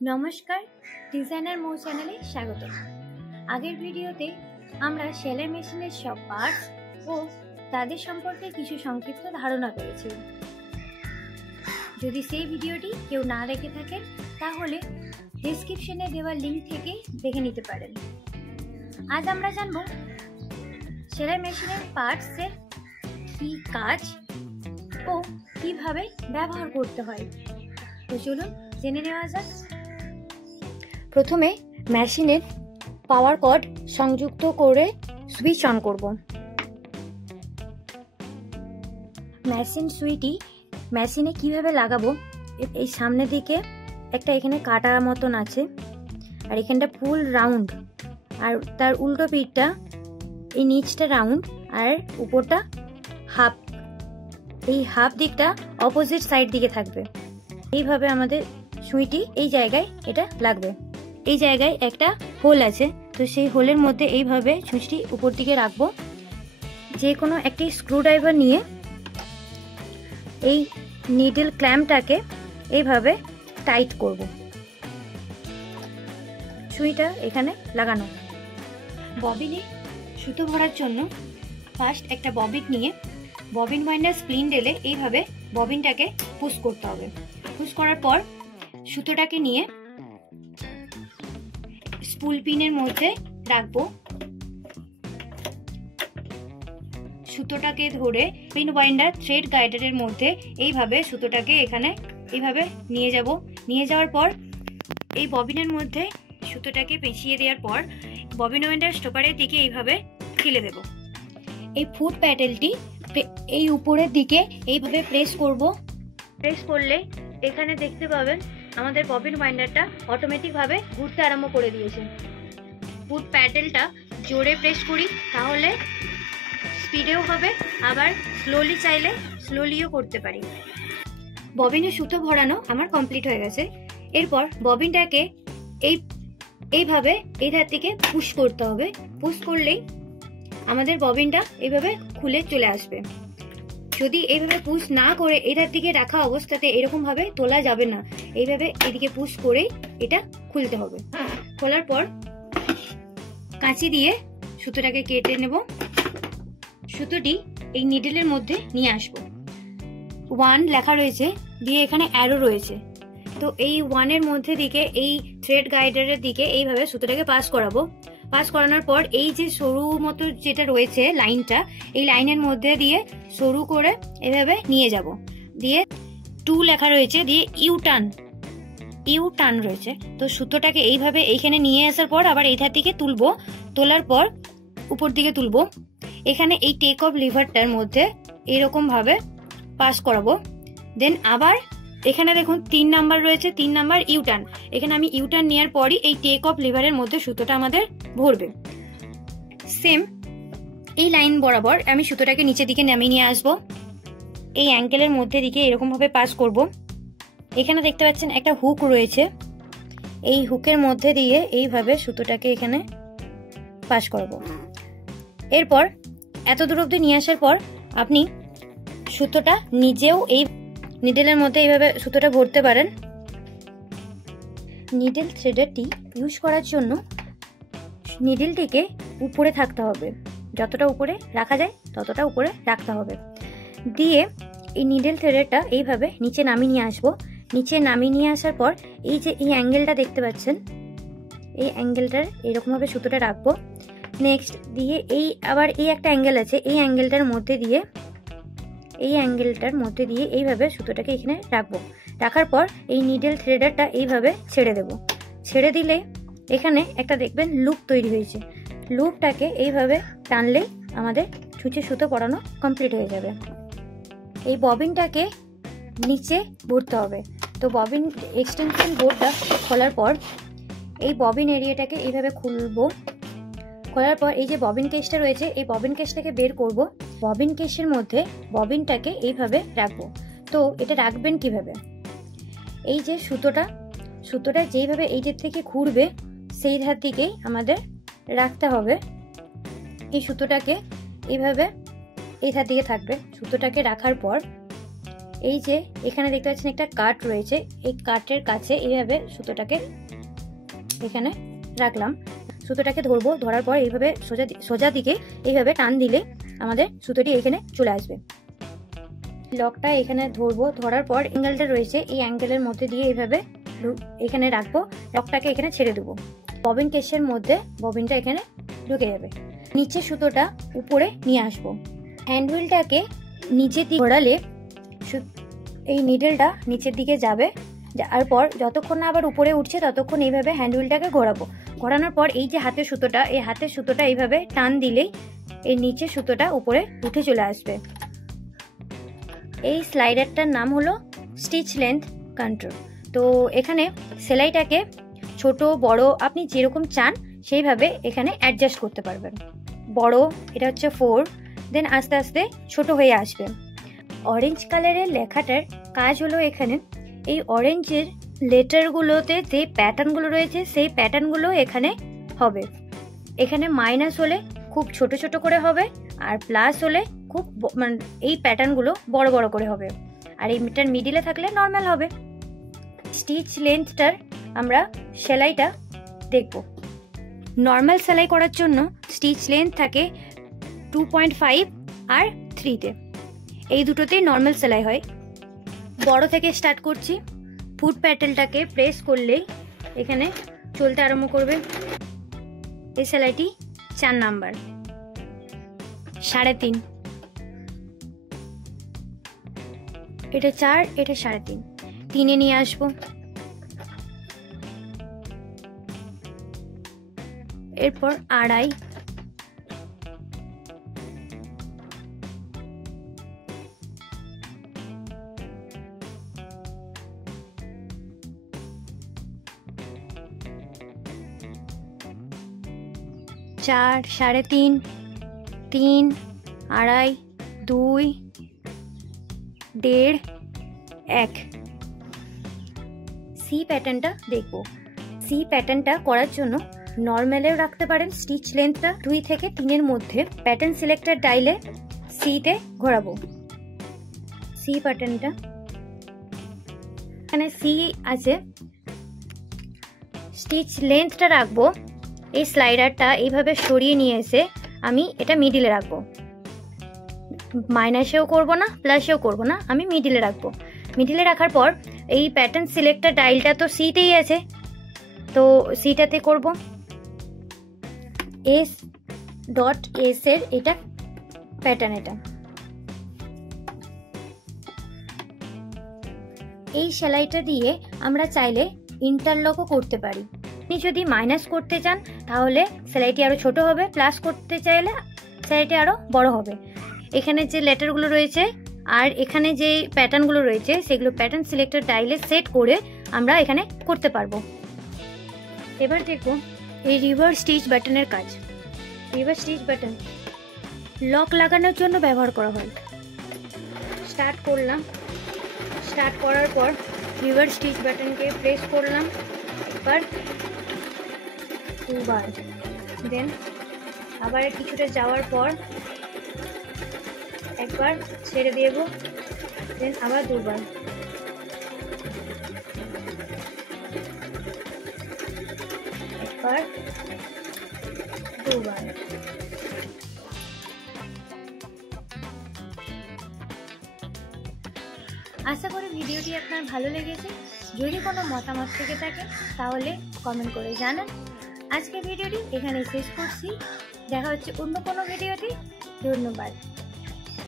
নমস্কার, ডিজাইনার মৌ চ্যানেলে স্বাগত। আগের ভিডিওতে আমরা সেলাই মেশিনের সব পার্টস ও তাদের সম্পর্কে কিছু সংক্ষিপ্ত ধারণা পেয়েছি। যদি সেই ভিডিওটি কেউ না দেখে থাকেন তাহলে ডেসক্রিপশনে দেওয়া লিঙ্ক থেকে দেখে নিতে পারেন। আজ আমরা জানব সেলাই মেশিনের পার্টসের কী কাজ ও কিভাবে ব্যবহার করতে হয়। তো চলুন জেনে নেওয়া যাক। প্রথমে মেশিনের পাওয়ার কর্ড সংযুক্ত করে সুইচ অন করব। মেশিন সুইচটি মেশিনে কিভাবে লাগাবো, এই সামনের দিকে একটা এখানে কাটা মতন আছে, আর এখানটা ফুল রাউন্ড, আর তার উল্টো পিঠটা এই নিচটা রাউন্ড আর উপরটা হাফ। এই হাফ দিকটা অপোজিট সাইড দিকে থাকবে। এইভাবে আমাদের সুইচটি এই জায়গায় এটা লাগবে। এই জায়গায় একটা হোল আছে, তো সেই হোলের মধ্যে এইভাবে সুইচটি উপর দিকে রাখবো। যে কোনো একটি স্ক্রুড্রাইভার নিয়ে এই নিডল ক্ল্যাম্পটাকে এইভাবে টাইট করব। সুইটা এখানে লাগানো। ববিনে সুতো ভরার জন্য ফার্স্ট একটা ববিন নিয়ে ববিন বাইন্ডার স্প্লিন্ডেলে এইভাবে ববিনটাকে পুশ করতে হবে। পুশ করার পর সুতোটাকে নিয়ে স্পুল পিনের মধ্যে রাখবো। সুতোটাকে ধরে পিন বাইন্ডার থ্রেড গাইডারের মধ্যে এইভাবে সুতোটাকে এখানে এইভাবে নিয়ে যাব। নিয়ে যাওয়ার পর এই ববিনের মধ্যে সুতোটাকে পেঁচিয়ে দেওয়ার পর ববিন বাইন্ডার স্টপারের দিকে এইভাবে ঠেলে দেব। এই ফুট প্যাডেলটি এই উপরের দিকে এইভাবে প্রেস করব। প্রেস করলে এখানে দেখতে পাবেন আমাদের ববিন বাইন্ডারটা অটোমেটিকভাবে ঘুরতে আরম্ভ করে দিয়েছে। ফুট প্যাডেলটা জোরে প্রেস করি তাহলে স্পিডেও হবে, আবার স্লোলি চাইলে স্লোলিও করতে পারি। ববিনে সুতো ভরানো আমার কমপ্লিট হয়ে গেছে। এরপর ববিনটাকে এইভাবে এই ধার থেকে পুশ করতে হবে। পুশ করলেই আমাদের ববিনটা এইভাবে খুলে চলে আসবে। যদি এইভাবে পুশ না করে এই ধার থেকে রাখা অবস্থাতে এরকম ভাবে তোলা যাবে না। এইভাবে এদিকে পুশ করেই এটা খুলতে হবে। খোলার পর কাঁচি দিয়ে সুতোটাকে কেটে নেব। সুতোটি এই নিডলের মধ্যে নিয়ে আসবো। 1 লেখা রয়েছে, দিয়ে এখানে অ্যারো রয়েছে, তো এই 1-এর মধ্যে দিকে এই থ্রেড গাইডারের দিকে এইভাবে সুতোটাকে পাস করাবো। পাস করানোর পর এই যে সরু মতো যেটা রয়েছে লাইনটা, এই লাইনের মধ্যে দিয়ে সরু করে এভাবে নিয়ে যাব। দিয়ে 2 লেখা রয়েছে, দিয়ে ইউ টার্ন রয়েছে। তো সুতোটাকে এইভাবে এইখানে নিয়ে আসার পর আবার এই ধার দিকে তুলবো। তোলার পর উপর দিকে তুলবো। এখানে এই টেক অফ লিভারটার মধ্যে এরকম ভাবে পাস করাবো। দেন আবার এখানে দেখুন 3 নাম্বার রয়েছে, 3 নাম্বার ইউ টার্ন। এখানে আমি ইউ টার্ন নেওয়ার পরই এই টেক অফ লিভারের মধ্যে সুতোটা আমাদের ভরবে। সেম এই লাইন বরাবর আমি সুতোটাকে নিচের দিকে নামিয়ে নিয়ে আসবো। এই অ্যাঙ্কেলের মধ্যে দিকে এরকম ভাবে পাস করব। এখানে দেখতে পাচ্ছেন একটা হুক রয়েছে, এই হুকের মধ্যে দিয়ে এইভাবে সুতোটাকে এখানে পাস করাবো। এরপর এত দূর অবধি নিয়ে আসার পর আপনি সুতোটা নিজেও এই নিডলের মধ্যে এইভাবে সুতোটা ভরতে পারেন। নিডল থ্রেডারটি ইউজ করার জন্য নিডলটিকে উপরে থাকতে হবে, যতটা উপরে রাখা যায় ততটা উপরে রাখতে হবে। দিয়ে এই নিডল থ্রেডারটা এইভাবে নিচে নামিয়ে নিয়ে আসবো। নিচে নামিয়ে নিয়ে আসার পর এই যে এই অ্যাঙ্গেলটা দেখতে পাচ্ছেন, এই অ্যাঙ্গেলটার এরকমভাবে সুতোটা রাখবো। নেক্সট দিয়ে এই আবার এই একটা অ্যাঙ্গেল আছে, এই অ্যাঙ্গেলটার মধ্যে দিয়ে এইভাবে সুতোটাকে এখানে রাখবো। রাখার পর এই নিডল থ্রেডারটা এইভাবে ছেড়ে দেব। ছেড়ে দিলে এখানে একটা দেখবেন লুপ তৈরি হয়েছে। লুপটাকে এইভাবে টানলেই আমাদের ছুঁচে সুতো পরানো কমপ্লিট হয়ে যাবে। এই ববিনটাকে নিচে ভরতে হবে। তো ববিন এক্সটেনশন বোর্ডটা খোলার পর এই ববিন এরিয়াটাকে এইভাবে খুলবো। খোলার পর এই যে ববিন কেসটা রয়েছে, এই ববিন কেসটাকে বের করব। ববিন কেসের মধ্যে ববিনটাকে এইভাবে রাখবো। তো এটা রাখবেন কিভাবে, এই যে সুতোটা যেইভাবে এই দিক থেকে ঘুরবে সেই ধার দিকেই আমাদের রাখতে হবে। এই সুতোটাকে এইভাবে এই ধার দিকে থাকবে। সুতোটাকে রাখার পর এই যে এখানে দেখতে পাচ্ছেন একটা কাট রয়েছে, এই কাটের কাছে এইভাবে সুতোটাকে এখানে রাখলাম। সুতোটাকে ধরবো, ধরার পর এইভাবে সোজা দিকে এইভাবে টান দিলে আমাদের সুতোটি এখানে চলে আসবে। লকটা এখানে ধরবো, ধরার পর অ্যাঙ্গেলটা রয়েছে, এই অ্যাঙ্গেলের মধ্যে দিয়ে এইভাবে এখানে রাখবো, লকটাকে এখানে ছেড়ে দেবো। ববিন কেসের মধ্যে ববিনটা এখানে ঢুকে যাবে। নিচে সুতোটা উপরে নিয়ে আসবো। হ্যান্ডউইলটাকে নিচের দিকে ঘোরালে এই নিডেলটা নিচের দিকে যাবে, যাওয়ার পর যতক্ষণ না আবার উপরে উঠছে ততক্ষণ এইভাবে হ্যান্ডউইলটাকে ঘোরাবো। ঘোরানোর পর এই যে হাতের সুতোটা, এই হাতের সুতোটা এইভাবে টান দিলেই এই নিচে সুতোটা উপরে উঠে চলে আসবে। এই স্লাইডারটার নাম হলো স্টিচ লেন্থ কন্ট্রোল। তো এখানে সেলাইটাকে ছোট বড় আপনি যেরকম চান সেইভাবে এখানে অ্যাডজাস্ট করতে পারবেন। বড় এটা হচ্ছে 4, দেন আস্তে আস্তে ছোট হয়ে আসবে। অরেঞ্জ কালারের লেখাটার কাজ হলো এখানে এই অরেঞ্জের লেটারগুলোতে যে প্যাটার্নগুলো রয়েছে সেই প্যাটার্নগুলো এখানে হবে। এখানে মাইনাস হলে খুব ছোট ছোট করে হবে, আর প্লাস হলে খুব মানে এই প্যাটার্নগুলো বড় বড় করে হবে, আর এই মিটার মিডিলে থাকলে নর্মাল হবে। স্টিচ লেন্থটার আমরা সেলাইটা দেখব। নর্মাল সেলাই করার জন্য স্টিচ লেন্থ থাকে 2.5 আর 3-তে, এই দুটোতেই নর্মাল সেলাই হয়। বড় থেকে স্টার্ট করছি। ফুট প্যাটেলটাকে প্রেস করলেই এখানে চলতে আরম্ভ করবে। এই সেলাইটি 4 নাম্বার, 3.5, এটা 4, এটা 3.5, 3-এ নিয়ে আসবো। এরপর 2.5, চার, 3.5, 3, 2.5, 2, 1.5, 1। সি প্যাটার্নটা দেখব। সি প্যাটার্নটা করার জন্য নর্মালেও রাখতে পারেন। স্টিচ লেন্থটা 2 থেকে 3-এর মধ্যে প্যাটার্ন সিলেক্টর ডাইলে সিতে ঘোরাবো। সি প্যাটার্নটা এখানে সি আছে। স্টিচ লেন্থটা রাখবো, এই স্লাইডারটা এইভাবে সরিয়ে নিয়ে এসে আমি এটা মিডিলে রাখবো। মাইনাসেও করব না, প্লাসেও করব না, আমি মিডিলে রাখবো। মিডিলে রাখার পর এই প্যাটার্ন সিলেক্টর ডাইলটা তো সিতেই আছে, তো সিটাতে করব। S.S এর এটা প্যাটার্ন, এটা এই সেলাইটা দিয়ে আমরা চাইলে ইন্টারলকও করতে পারি। আপনি যদি মাইনাস করতে চান তাহলে সেলাইটি আরো ছোট হবে, প্লাস করতে চাইলে সেলাইটি আরো বড় হবে। এখানে যে লেটারগুলো রয়েছে আর এখানে যে প্যাটার্নগুলো রয়েছে সেগুলো প্যাটার্ন সিলেক্টর ডাইলে সেট করে আমরা এখানে করতে পারবো। এবার দেখো এই রিভার্স স্টিচ বাটনের কাজ। রিভার্স স্টিচ বাটন লক লাগানোর জন্য ব্যবহার করা হয়। স্টার্ট করলাম, স্টার্ট করার পর রিভার্স স্টিচ বাটনকে প্রেস করলাম একবার, 2 বার, দেন আবার কিছুটা যাওয়ার পর একবার ছেড়ে দেব, দেন আবার 2 বার, একবার 2 বার। আশা করি ভিডিওটি আপনার ভালো লেগেছে। যদি কোনো মতামত থেকে থাকে তাহলে কমেন্ট করে জানান। আজকে ভিডিওটি এখানে শেষ করছি, দেখা হচ্ছে অন্য কোনো ভিডিওতে। ধন্যবাদ।